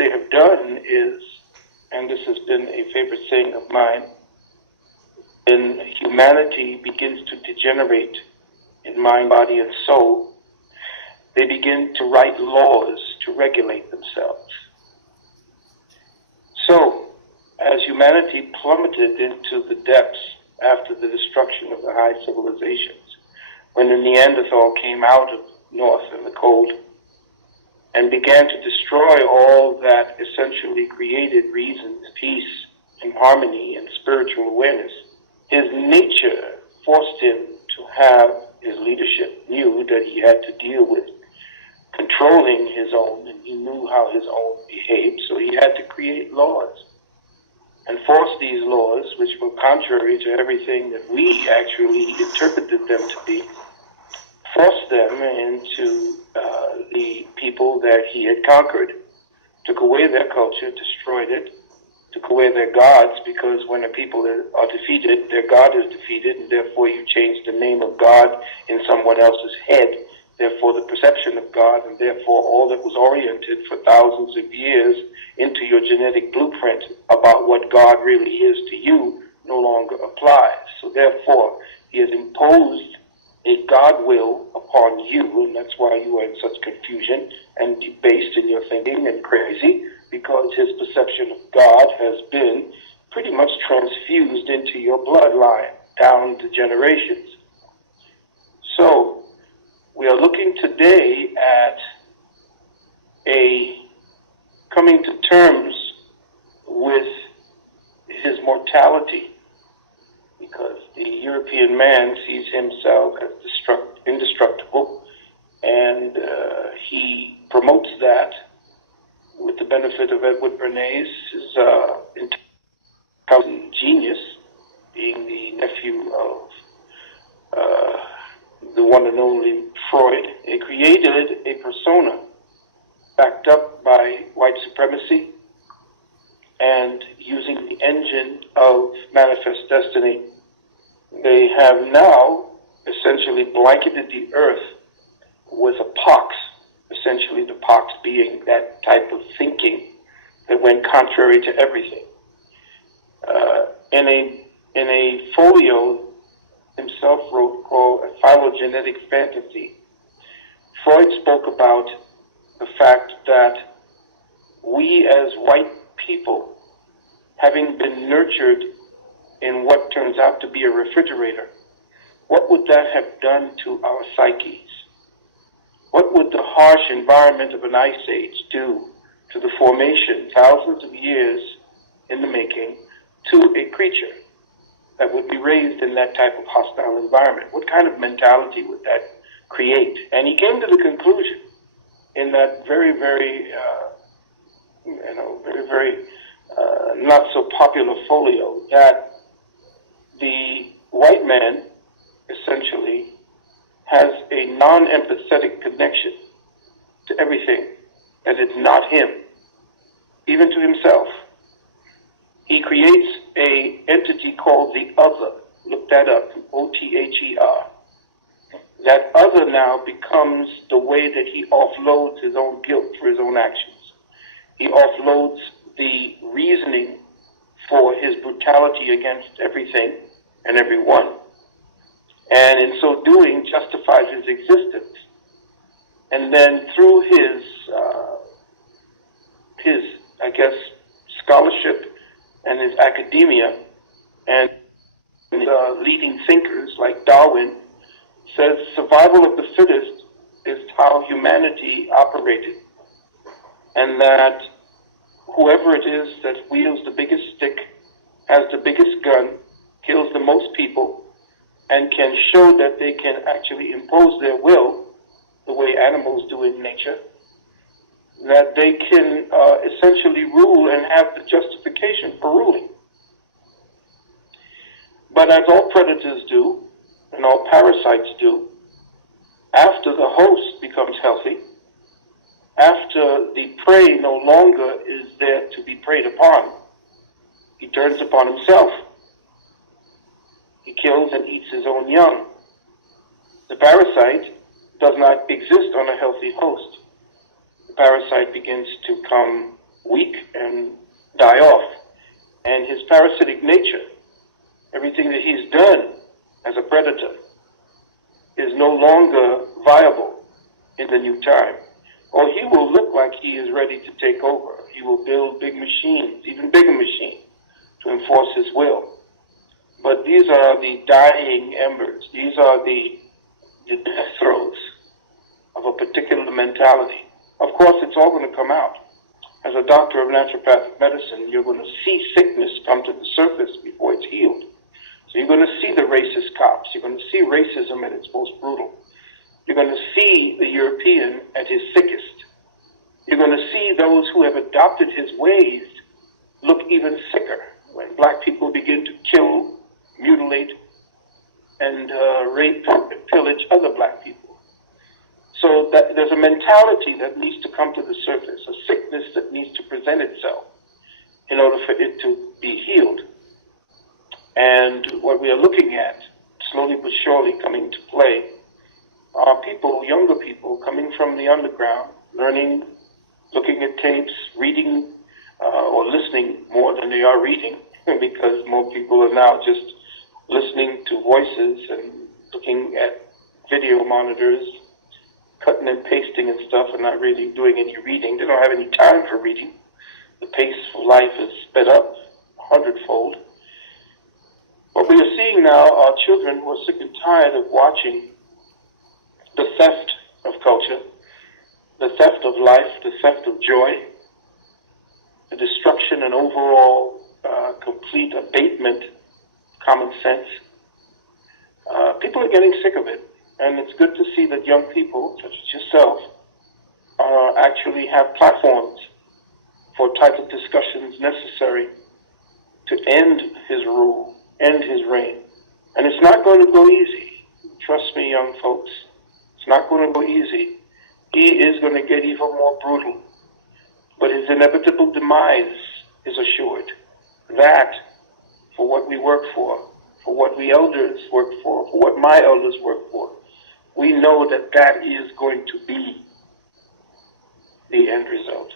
they have done is, and this has been a favorite saying of mine, when humanity begins to degenerate in mind, body, and soul, they begin to write laws to regulate themselves. So, as humanity plummeted into the depths after the destruction of the high civilizations, when the Neanderthal came out of north in the cold and began to destroy all that essentially created reason, peace, and harmony and spiritual awareness, his nature forced him to have his leadership, knew that he had to deal with controlling his own, and he knew how his own behaved, so he had to create laws and force these laws, which were contrary to everything that we actually interpreted them to be, force them into the people that he had conquered, took away their culture, destroyed it, took away their gods, because when a people are defeated, their God is defeated, and therefore you change the name of God in someone else's head, therefore the perception of God, and therefore all that was oriented for thousands of years into your genetic blueprint about what God really is to you no longer applies. So therefore, he has imposed a God will upon you, and that's why you are in such confusion and debased in your thinking and crazy, because his perception of God has been pretty much transfused into your bloodline down the generations. So we are looking today at a coming to terms with his mortality, because the European man sees himself as indestructible, and he promotes that with the benefit of Edward Bernays, his intelligent genius, being the nephew of the one and only Freud. He created a persona backed up by white supremacy and using the engine of manifest destiny. They have now essentially blanketed the earth with a pox, essentially the pox being that type of thinking that went contrary to everything. In a folio himself wrote called A Phylogenetic Fantasy, Freud spoke about the fact that we as white people, having been nurtured in what turns out to be a refrigerator, what would that have done to our psyches? What would the harsh environment of an ice age do to the formation, thousands of years in the making, to a creature that would be raised in that type of hostile environment? What kind of mentality would that create? And he came to the conclusion in that very, very, not so popular folio that the white man essentially has a non-empathetic connection to everything that is not him, even to himself. He creates a entity called the other. Look that up, O-T-H-E-R. That other now becomes the way that he offloads his own guilt for his own actions. He offloads the reasoning for his brutality against everything and everyone, and in so doing justifies his existence. And then through his I guess, scholarship and his academia and leading thinkers like Darwin, says survival of the fittest is how humanity operated, and that whoever it is that wields the biggest stick, has the biggest gun, kills the most people, and can show that they can actually impose their will the way animals do in nature, that they can essentially rule and have the justification for ruling. But as all predators do, and all parasites do, after the host becomes healthy, after the prey no longer is there to be preyed upon, he turns upon himself. He kills and eats his own young. The parasite does not exist on a healthy host. The parasite begins to come weak and die off. And his parasitic nature, everything that he's done as a predator, is no longer viable in the new time. Or he will look like he is ready to take over. He will build big machines, even bigger machines, to enforce his will. But these are the dying embers. These are the death throes of a particular mentality. Of course, it's all going to come out. As a doctor of naturopathic medicine, you're going to see sickness come to the surface before it's healed. So you're going to see the racist cops. You're going to see racism at its most brutal. You're going to see the European at his sickest. You're going to see those who have adopted his ways look even sicker when black people begin to kill, mutilate, and rape and pillage other black people. So that there's a mentality that needs to come to the surface, a sickness that needs to present itself in order for it to be healed. And what we are looking at, slowly but surely coming to play, are people, younger people, coming from the underground, learning, looking at tapes, reading, or listening more than they are reading, because more people are now just listening to voices and looking at video monitors, cutting and pasting and stuff, and not really doing any reading. They don't have any time for reading. The pace of life is sped up 100-fold. What we are seeing now are children who are sick and tired of watching the theft of culture, the theft of life, the theft of joy, the destruction and overall complete abatement of common sense. People are getting sick of it, and it's good to see that young people, such as yourself, actually have platforms for type of discussions necessary to end his rule, end his reign. And it's not going to go easy. Trust me, young folks. It's not going to go easy. He is going to get even more brutal. But his inevitable demise is assured. That, for what we work for what we elders work for what my elders work for, we know that that is going to be the end result.